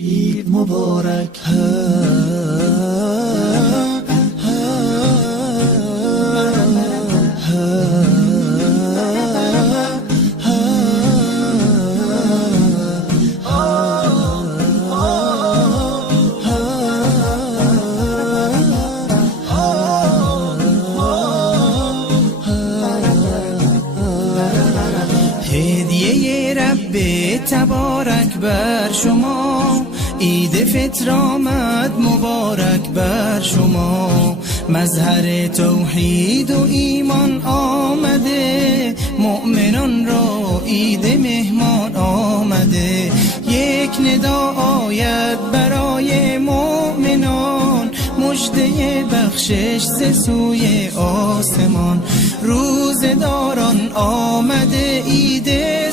عید مبارک. هدیه رب تبارک بر شما، عید فطر آمد مبارک بر شما. مظهر توحید و ایمان آمده، مؤمنان را عید مهمان آمده. یک ندا آید برای مؤمنان، مژده بخشش ز سوی آسمان. روزداران آمده عید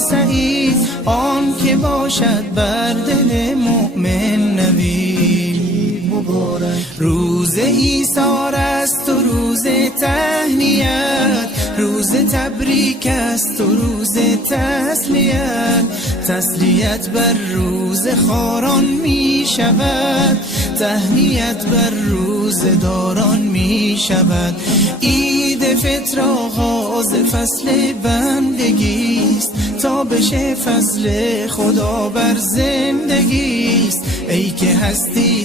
سعید، آن که باشد بر دل مؤمن نوید مبارک. روز ایثار است و روز تهنیت، روز تبریک است و روز تسلیت. تسلیت بر روز خاران می شود، تهنیت بر روز داران می شود. عید فطر آغاز فصل بندگیست، تا بشه فضل خدا بر زندگیست. ای که هستی